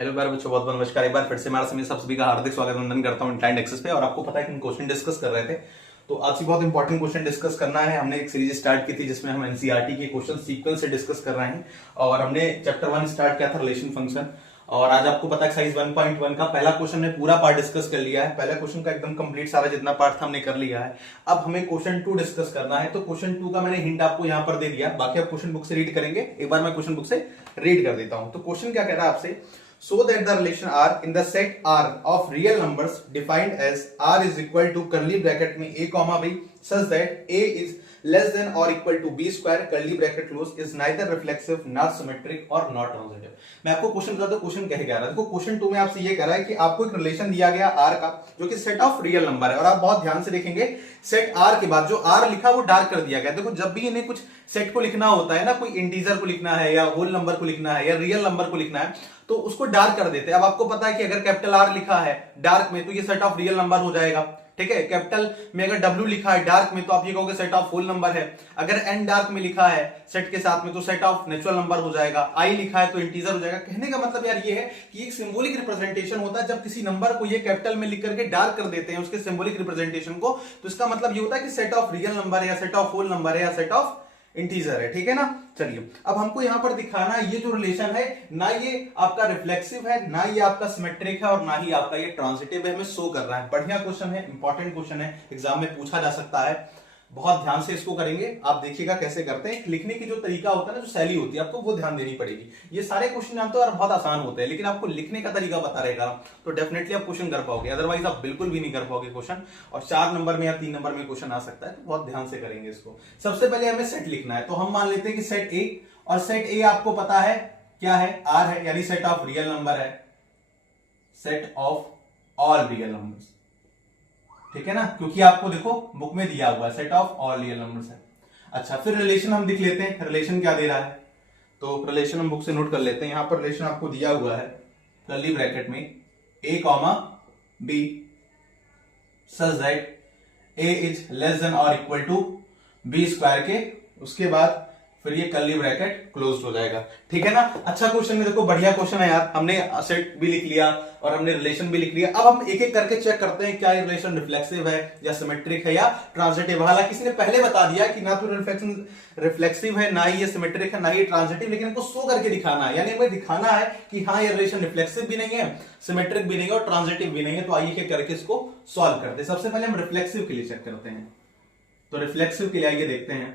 Hello बार बच्चों, बहुत बहुत नमस्कार। एक बार फिर से हमारा सभी का हार्दिक स्वागत वंदन करता हूं इंक्लाइंड एक्सेस पे। और आपको पता है कि हम क्वेश्चन डिस्कस कर रहे थे, तो आज भी बहुत इंपॉर्टेंट क्वेश्चन डिस्कस करना है। हमने एक सीरीज स्टार्ट की थी जिसमें हम एनसीईआरटी के क्वेश्चन सीक्वेंस से डिस्कस कर रहे हैं और हमने चैप्टर 1 स्टार्ट किया था, रिलेशन फंक्शन। और आज आपको पता है साइज 1.1 का पहला क्वेश्चन ने पूरा पार्ट डिस्कस कर लिया है। पहला क्वेश्चन का एकदम कंप्लीट सारा जितना पार्ट था हमने कर लिया है। अब हमें क्वेश्चन 2 डिस्कस करना है, तो क्वेश्चन 2 का मैंने हिंट आपको यहां पर दे दिया, बाकी आप क्वेश्चन बुक से रीड करेंगे। एक बार मैं क्वेश्चन बुक से रीड कर देता हूं। तो क्वेश्चन क्या कह रहा है आपसे, so that the relation R in the set R of real numbers defined as R is equal to curly bracket में a comma b such that a is less than or equal to b square curly bracket close is neither reflexive not symmetric or not transitive। मैं आपको question बता दूं, question कह क्या रहा है। देखो क्वेश्चन 2 में आपसे ये कह रहा है कि आपको एक रिलेशन दिया गया R का जो कि सेट ऑफ रियल नंबर है, और आप बहुत ध्यान से देखेंगे सेट R के बाद जो R लिखा वो डार्क कर दिया गया। देखो जब भी इन्हें कुछ सेट को लिखना होता है ना, कोई इंटीजर को लिखना है या होल नंबर को लिखना है या रियल नंबर को लिखना है, तो उसको डार्क कर देते हैं। अब आपको पता है कि अगर कैपिटल आर लिखा है डार्क में तो ये सेट ऑफ रियल नंबर हो जाएगा, ठीक है। कैपिटल में अगर डब्ल्यू लिखा है डार्क में तो आप ये कहोगे सेट ऑफ होल नंबर है। अगर एन डार्क में लिखा है सेट के साथ में तो सेट ऑफ नेचुरल नंबर हो जाएगा। आई लिखा है तो इंटीजर हो जाएगा। कहने का मतलब यार ये है कि एक सिंबॉलिक रिप्रेजेंटेशन होता है। जब किसी नंबर को ये कैपिटल में लिख करके डार्क कर देते हैं उसके सिंबॉलिक रिप्रेजेंटेशन को, तो इसका मतलब ये होता है कि सेट ऑफ रियल नंबर है या सेट ऑफ होल नंबर है या सेट ऑफ इंटीजर है, ठीक है ना। चलिए अब हमको यहां पर दिखाना है ये जो रिलेशन है ना ये आपका रिफ्लेक्सिव है, ना ये आपका सिमेट्रिक है और ना ही आपका ये ट्रांजिटिव है, हमें शो कर रहा है। बढ़िया क्वेश्चन है, इंपॉर्टेंट क्वेश्चन है, एग्जाम में पूछा जा सकता है। बहुत ध्यान से इसको करेंगे, आप देखिएगा कैसे करते हैं। लिखने की जो तरीका होता है ना, जो शैली होती है, आपको वो ध्यान देनी पड़ेगी। ये सारे क्वेश्चन जानते हो और बहुत आसान होते हैं, लेकिन आपको लिखने का तरीका पता रहेगा तो डेफिनेटली आप क्वेश्चन कर पाओगे, अदरवाइज आप बिल्कुल भी नहीं कर पाओगे क्वेश्चन। और 4 नंबर में या 3 नंबर में क्वेश्चन आ सकता है, तो बहुत ध्यान से करेंगे इसको। सबसे पहले हमें सेट लिखना है, तो हम मान लेते हैं कि सेट ए, और सेट ए आपको पता है क्या है, आर है, यानी सेट ऑफ रियल नंबर है, set of all real numbers, ठीक है ना, क्योंकि आपको देखो बुक में दिया हुआ है set of all real numbers है। अच्छा, फिर रिलेशन हम लिख लेते हैं, रिलेशन क्या दे रहा है, तो रिलेशन हम बुक से नोट कर लेते हैं। यहां पर रिलेशन आपको दिया हुआ है कर्ली ब्रैकेट में a comma b such that a is less than और इक्वल टू b स्क्वायर के, उसके बाद फिर ये कर्ली ब्रैकेट क्लोज हो जाएगा, ठीक है ना। अच्छा क्वेश्चन है, देखो बढ़िया क्वेश्चन है यार। हमने सेट भी लिख लिया और हमने रिलेशन भी लिख लिया। अब हम एक एक करके चेक करते हैं क्या ये रिलेशन रिफ्लेक्सिव है या सिमेट्रिक है या ट्रांजिटिव। हालांकि किसी ने पहले बता दिया कि ना तो रिफ्लेक्सिव है, ना ही ये सिमेट्रिक है, ना ही ट्रांजिटिव, लेकिन इनको शो करके दिखाना है, यानी हमें दिखाना है कि हाँ ये रिलेशन रिफ्लेक्सिव भी नहीं है, सिमेट्रिक भी नहीं है और ट्रांजिटिव भी नहीं है। तो आइए क्या करके इसको सॉल्व करते हैं। सबसे पहले हम रिफ्लेक्सिव के लिए चेक करते हैं, तो रिफ्लेक्सिव के लिए आइए देखते हैं,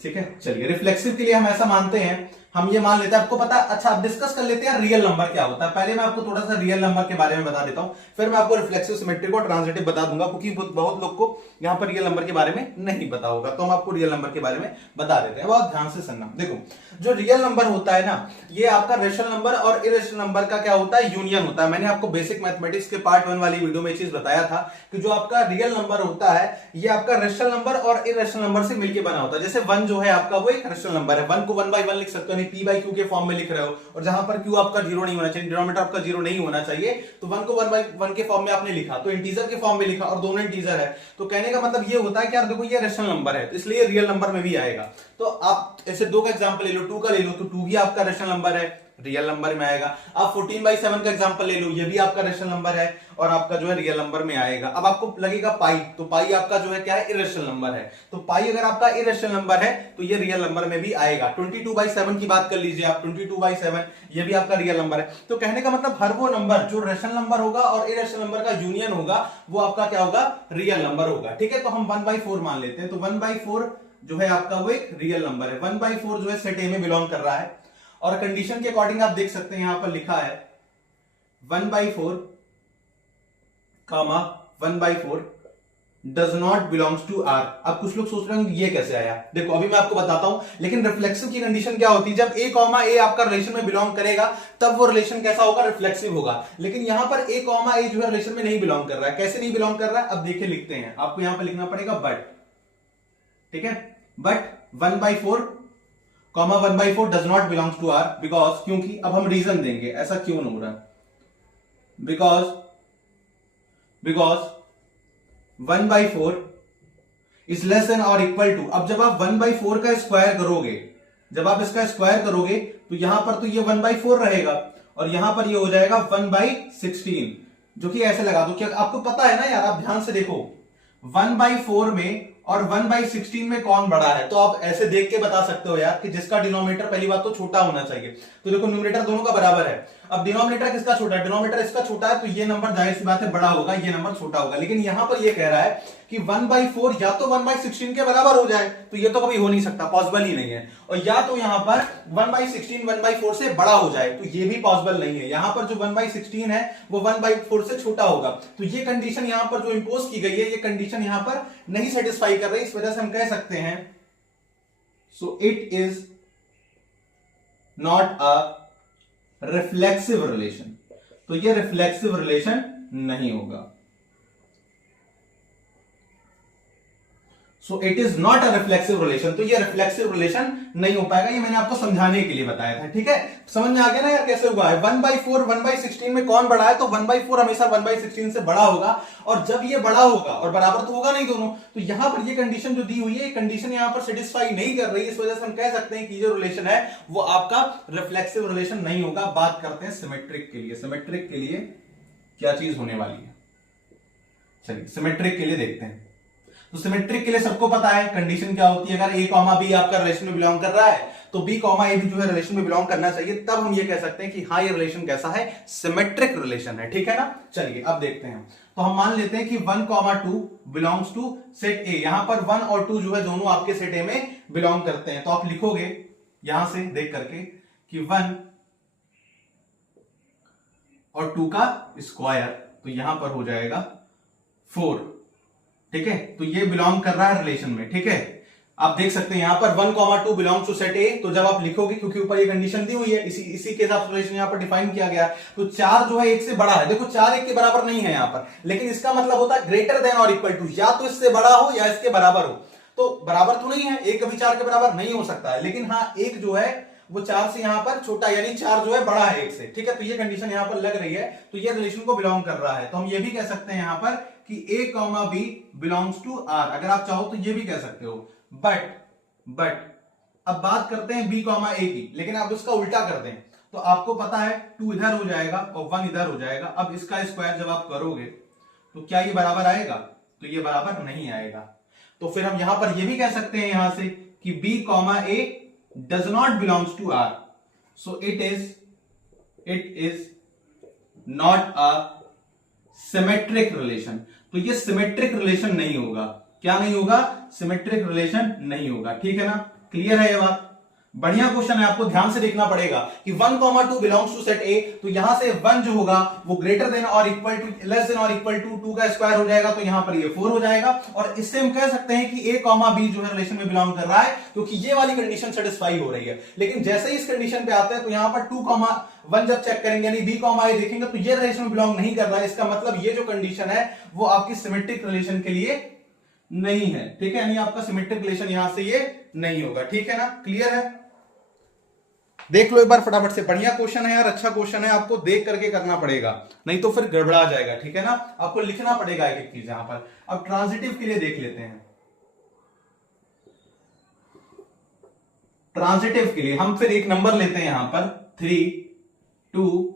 ठीक है। चलिए रिफ्लेक्सिव के लिए हम ऐसा मानते हैं, हम ये मान लेते हैं, आपको पता। अच्छा अब डिस्कस कर लेते हैं रियल नंबर क्या होता है। पहले मैं आपको थोड़ा सा रियल नंबर के बारे में बता देता हूं, फिर मैं आपको रिफ्लेक्सिव, सिमेट्रिक और ट्रांजिटिव बता दूंगा, क्योंकि बहुत लोग को यहां पर रियल नंबर के बारे में नहीं पता होगा। तो हम आपको रियल नंबर के बारे में बता देते हैं, बहुत ध्यान से सुनना। देखो जो रियल नंबर होता है ना, ये आपका रेशनल नंबर और इरेशनल नंबर का क्या होता है, यूनियन होता है। मैंने आपको बेसिक मैथमेटिक्स के पार्ट 1 वाली वीडियो में ये चीज बताया था कि जो आपका रियल नंबर होता है ये आपका रेशनल नंबर और इरेशनल नंबर से मिलकर बना होता है। जैसे 1 जो है आपका वो एक रेशनल नंबर है, 1 को 1/1 लिख सकते हो, यानी p by q के फॉर्म में लिख रहे हो, और जहां पर q आपका 0 नहीं होना चाहिए, डिनोमिनेटर आपका 0 नहीं होना चाहिए, तो 1 को 1/1 के फॉर्म में आपने लिखा, तो इंटीजर के फॉर्म में लिखा और दोनों इंटीजर है। तो कहने का मतलब ये होता है कि यार देखो ये रेशनल नंबर है, तो इसलिए रियल नंबर में भी आएगा। तो आप ऐसे 2 का एग्जांपल ले लो, 2 का ले लो, तो 2 भी आपका रेशनल नंबर है, रियल नंबर में आएगा। आप 14/7 का एग्जांपल ले लो, ये भी आपका रेशनल नंबर है और आपका जो है रियल नंबर में आएगा। अब आपको लगेगा पाई, तो पाई आपका जो है क्या है, इरेशनल नंबर है, तो पाई अगर आपका इरेशनल नंबर है तो ये रियल नंबर में भी आएगा। 22/7 की बात कर लीजिए आप, 22/7 ये भी आपका रियल नंबर है। तो कहने का मतलब हर वो नंबर जो रेशनल नंबर होगा और इरेशनल नंबर का यूनियन होगा वो आपका क्या होगा, रियल नंबर होगा, ठीक है। तो हम 1/4 मान लेते हैं, तो 1/4 जो है आपका वो एक रियल नंबर है। 1/4 जो है सेट ए में बिलोंग कर रहा है, और कंडीशन के अकॉर्डिंग आप देख सकते हैं यहां पर लिखा है 1/4 comma 1/4 does not belongs to R. अब कुछ लोग सोच रहे हैं ये कैसे आया, देखो अभी मैं आपको बताता हूं। लेकिन रिफ्लेक्सिव की कंडीशन क्या होती है, जब a कॉमा a आपका रिलेशन में बिलोंग करेगा तब वो रिलेशन कैसा होगा, रिफ्लेक्सिव होगा। लेकिन यहां पर a कॉमा a जो है रिलेशन में नहीं बिलोंग कर रहा है। कैसे नहीं बिलोंग कर रहा है, अब देखिए लिखते हैं, आपको यहां पर लिखना पड़ेगा बट, ठीक है, but 1/4 comma 1/4 does not belongs to R, because, क्योंकि, अब हम रीजन देंगे ऐसा क्यों हो रहा है, बिकॉज 1/4 इज लेस देन और इक्वल टू। अब जब आप 1/4 का स्क्वायर करोगे जब आप इसका स्क्वायर करोगे तो यहां पर तो ये 1/4 रहेगा और यहां पर ये हो जाएगा 1/16, जो कि ऐसे लगा दो। क्या आपको पता है ना यार, आप ध्यान से देखो 1/4 में और 1/16 में कौन बड़ा है, तो आप ऐसे देख के बता सकते हो यार कि जिसका डिनोमिनेटर पहली बात तो छोटा होना चाहिए। तो देखो न्यूमरेटर दोनों का बराबर है, अब डिनोमिनेटर किसका छोटा है, डिनोमिनेटर इसका छोटा है, तो ये नंबर जाहिर सी बात है बड़ा होगा, ये नंबर छोटा होगा। लेकिन यहां पर ये कह रहा है कि 1/4 या तो 1/16 के बराबर हो जाए, तो ये तो कभी हो नहीं सकता, पॉसिबल ही नहीं है। और या तो यहां पर 1/16 1/4 से बड़ा हो जाए, तो ये भी पॉसिबल नहीं है। यहां पर जो 1/16 है वो 1/4 से छोटा होगा, तो ये कंडीशन यहां पर जो इंपोज की गई है, ये कंडीशन यहां पर नहीं सेटिस्फाई कर रही। इस वजह से हम कह सकते हैं सो it is not a reflexive relation, तो ये रिफ्लेक्सिव रिलेशन नहीं होगा। सो it is not a reflexive relation, तो ये रिफ्लेक्सिव रिलेशन नहीं हो पाएगा। ये मैंने आपको समझाने के लिए बताया था, ठीक है, समझ में आ गया ना यार कैसे हुआ है। 1/4 1/16 में कौन बड़ा है, तो 1/4 हमेशा 1/16 से बड़ा होगा, और जब ये बड़ा होगा, और बराबर तो होगा नहीं दोनों, तो यहां पर ये कंडीशन जो दी हुई है, कंडीशन यहां पर सेटिस्फाई नहीं कर रही। इस वजह से हम कह सकते हैं कि जो रिलेशन है वो आपका रिफ्लेक्सिव रिलेशन नहीं होगा। बात करते हैं सिमेट्रिक के लिए। सिमेट्रिक के लिए क्या चीज होने वाली है, चलिए सिमेट्रिक के लिए देखते हैं। तो सिमेट्रिक के लिए सबको पता है कंडीशन क्या होती है, अगर a कॉमा बी आपका रिलेशन में बिलोंग कर रहा है, तो b कॉमा ए भी जो है रिलेशन में बिलोंग करना चाहिए, तब हम ये कह सकते हैं कि हाँ ये रिलेशन कैसा है, सिमेट्रिक रिलेशन है, ठीक है ना। चलिए अब देखते हैं। तो हम मान लेते हैं कि 1,2 बिलोंग्स टू सेट ए, यहां पर 1 और 2 जो है दोनों आपके सेट ए में बिलोंग करते हैं। तो आप लिखोगे यहां से देख करके कि 1 और 2 का स्क्वायर, तो यहां पर हो जाएगा 4, ठीक है। तो ये बिलोंग कर रहा है रिलेशन में, ठीक है। आप देख सकते हैं यहां पर 1,2 बिलोंग्स टू सेट ए, तो जब आप लिखोगे, क्योंकि ऊपर ये कंडीशन दी हुई है, इसी के हिसाब से रिलेशन यहां पर डिफाइन किया गया है। तो 4 जो है 1 से बड़ा है, देखो 4 1 के बराबर नहीं है यहां पर, लेकिन इसका मतलब होता है ग्रेटर देन और इक्वल टू, या तो इससे बड़ा हो या इसके बराबर हो। तो बराबर तो नहीं है, एक कभी 4 के बराबर नहीं हो सकता है, लेकिन हाँ एक जो है वो 4 से यहां पर छोटा, यानी 4 जो है बड़ा है 1 से, ठीक है। तो ये कंडीशन यहां पर लग रही है, तो ये रिलेशन को बिलोंग कर रहा है। तो हम ये भी कह सकते हैं यहां पर कि a comma B belongs to R. अगर आप चाहो तो ये भी कह सकते हो, बट अब बात करते हैं b कॉमा ए की, लेकिन आप इसका उल्टा कर दें तो आपको पता है 2 इधर हो जाएगा और 1 इधर हो जाएगा। अब इसका स्क्वायर जब आप करोगे तो क्या ये बराबर आएगा, तो ये बराबर नहीं आएगा। तो फिर हम यहां पर ये भी कह सकते हैं यहां से कि b comma A does not belongs to R, so it is not a symmetric relation. तो ये सिमेट्रिक रिलेशन नहीं होगा। क्या नहीं होगा, सिमेट्रिक रिलेशन नहीं होगा, ठीक है ना। क्लियर है ये बात, बढ़िया क्वेश्चन है, आपको ध्यान से देखना पड़ेगा कि 1,2 बिलोंग्स टू सेट ए, तो यहां से 1 जो होगा वो ग्रेटर देन और इक्वल टू, लेस देन और इक्वल टू 2 का स्क्वायर हो जाएगा, तो यहां पर ये 4 हो जाएगा। और इससे हम कह सकते हैं कि a कॉमा बी जो है रिलेशन में बिलोंग कर रहा है, क्योंकि ये वाली कंडीशन सेटिस्फाई हो रही है। लेकिन जैसे ही इस कंडीशन पे आते हैं तो यहां पर 2,1 जब चेक करेंगे, यानी b कॉमा ए देखेंगे, तो ये रिलेशन में बिलोंग नहीं कर रहा है। इसका मतलब ये जो कंडीशन है वो आपकी सिमेट्रिक रिलेशन के लिए नहीं है, ठीक है, यानी आपका सिमेट्रिक रिलेशन यहां से ये नहीं होगा, ठीक है ना। क्लियर है, देख लो एक बार फटाफट से, बढ़िया क्वेश्चन है यार, अच्छा क्वेश्चन है, आपको देख करके करना पड़ेगा, नहीं तो फिर गड़बड़ा जाएगा, ठीक है ना। आपको लिखना पड़ेगा एक एक चीज यहां पर। अब ट्रांजिटिव के लिए देख लेते हैं। ट्रांजिटिव के लिए हम फिर एक नंबर लेते हैं यहां पर 3, 2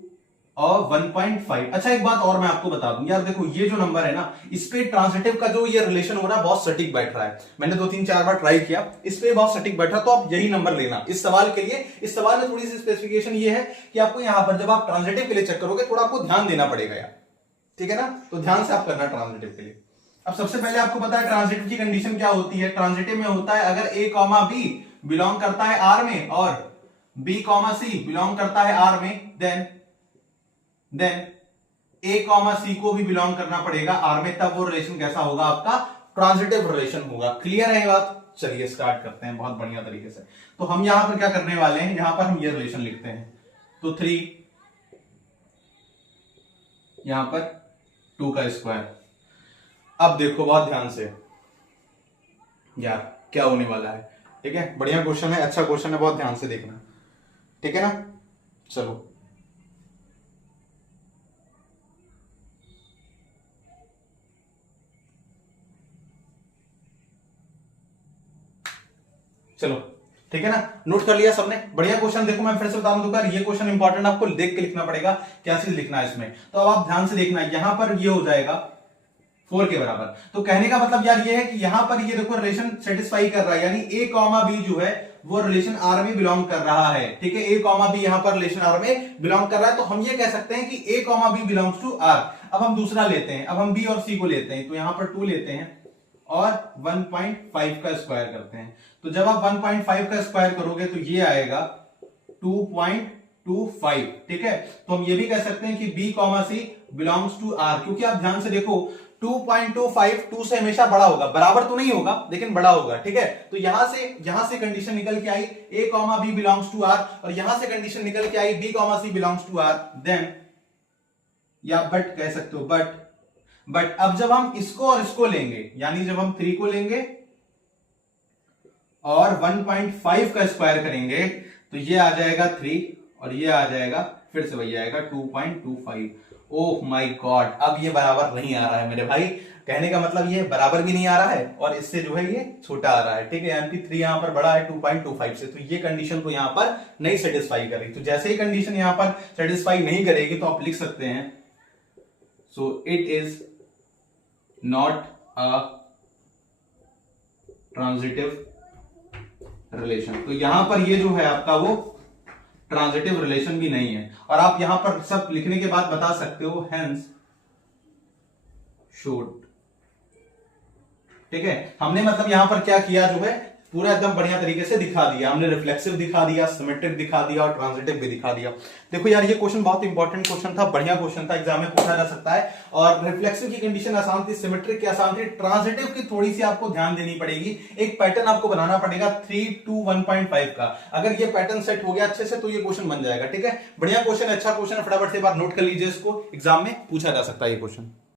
और 1.5। अच्छा एक बात और मैं आपको बता दूं यार, देखो ये जो नंबर है ना, इस पे ट्रांजिटिव का जो ये रिलेशन हो रहा है बहुत सटीक बैठ रहा है। मैंने 2-3-4 बार ट्राई किया, इस पे बहुत सटीक बैठ रहा है, तो आप यही नंबर लेना इस सवाल के लिए। इस सवाल में थोड़ी सी स्पेसिफिकेशन ये है कि आपको यहां पर जब आप ट्रांजिटिव के लिए चेक करोगे थोड़ा आपको ध्यान देना पड़ेगा यार, ठीक है ना। तो ध्यान से आप करना ट्रांजिटिव के लिए। अब सबसे पहले आपको पता है ट्रांजिटिव की कंडीशन क्या होती है। ट्रांजिटिव में होता है अगर a कॉमा बी बिलोंग करता है आर में और b कॉमा सी बिलोंग करता है आर में, देन a कॉमा सी को भी बिलोंग करना पड़ेगा आर में, तब वो रिलेशन कैसा होगा, आपका ट्रांजिटिव रिलेशन होगा। क्लियर है ये बात, चलिए स्टार्ट करते हैं बहुत बढ़िया तरीके से। तो हम यहां पर क्या करने वाले हैं, यहां पर हम ये रिलेशन लिखते हैं, तो 3 यहां पर 2 का स्क्वायर। अब देखो बहुत ध्यान से यार क्या होने वाला है, ठीक है, बढ़िया क्वेश्चन है, अच्छा क्वेश्चन है, बहुत ध्यान से देखना, ठीक है ना। चलो चलो ठीक है ना, नोट कर लिया सबने, बढ़िया क्वेश्चन। देखो मैं फिर से बता दूंगा, ये क्वेश्चन इंपॉर्टेंट, आपको देख के लिखना पड़ेगा क्या चीज लिखना है इसमें। तो अब आप ध्यान से देखना, यहां पर ये हो जाएगा 4 के बराबर। तो कहने का मतलब यार ये है कि यहां पर ये देखो रिलेशन सेटिस्फाई कर रहा है, यानी ए कॉमा बी जो है वो रिलेशन आर में बिलोंग कर रहा है। ठीक है, ए कॉमा बी यहां पर रिलेशन आर में बिलोंग कर रहा है, तो हम ये कह सकते हैं कि A comma B belongs to R. अब हम दूसरा लेते हैं, अब हम बी और सी को लेते हैं, तो यहां पर 2 लेते हैं और 1.5 का स्क्वायर करते हैं। तो जब आप 1.5 का स्क्वायर करोगे तो ये आएगा 2.25। ठीक है, तो हम ये भी कह सकते हैं कि B comma C belongs to R, क्योंकि आप ध्यान से देखो 2.25 2 से हमेशा बड़ा होगा, बराबर तो नहीं होगा लेकिन बड़ा होगा। ठीक है, तो यहां से कंडीशन निकल के आई a comma B belongs to R, और यहां से कंडीशन निकल के आई b comma C belongs to R. Then या बट कह सकते हो, बट अब जब हम इसको और इसको लेंगे, यानी जब हम 3 को लेंगे और 1.5 का स्क्वायर करेंगे तो ये आ जाएगा 3 और ये आ जाएगा, फिर से वही आएगा 2.25। ओह माय गॉड, अब ये बराबर नहीं आ रहा है मेरे भाई। कहने का मतलब ये बराबर भी नहीं आ रहा है और इससे जो है ये छोटा आ रहा है। ठीक है, यानी कि 3 यहां पर बड़ा है 2.25 से, तो ये कंडीशन को यहां पर नहीं सेटिस्फाई करेगी। तो जैसे ही कंडीशन यहां पर सेटिस्फाई नहीं करेगी तो आप लिख सकते हैं सो it is not a transitive relation. तो यहां पर ये जो है आपका वो ट्रांजिटिव रिलेशन भी नहीं है। और आप यहां पर सब लिखने के बाद बता सकते हो हेंस शुड। ठीक है, हमने मतलब यहां पर क्या किया जो है पूरा एकदम बढ़िया तरीके से दिखा दिया, हमने रिफ्लेक्सिव दिखा दिया, सिमेट्रिक दिखा दिया और ट्रांजिटिव भी दिखा दिया। देखो यार ये क्वेश्चन बहुत इंपॉर्टेंट क्वेश्चन था, बढ़िया क्वेश्चन था, एग्जाम में पूछा जा सकता है। और रिफ्लेक्सिव की कंडीशन आसान थी, सिमेट्रिक की आसान थी, ट्रांजिटिव की थोड़ी सी आपको ध्यान देनी पड़ेगी। एक पैटर्न आपको बनाना पड़ेगा 3 to 1.5 का। अगर ये पैटर्न सेट हो गया अच्छे से तो ये क्वेश्चन बन जाएगा। ठीक है, बढ़िया क्वेश्चन, अच्छा क्वेश्चन, फटाफट से बार नोट कर लीजिए, इसको एग्जाम में पूछा जा सकता है ये क्वेश्चन।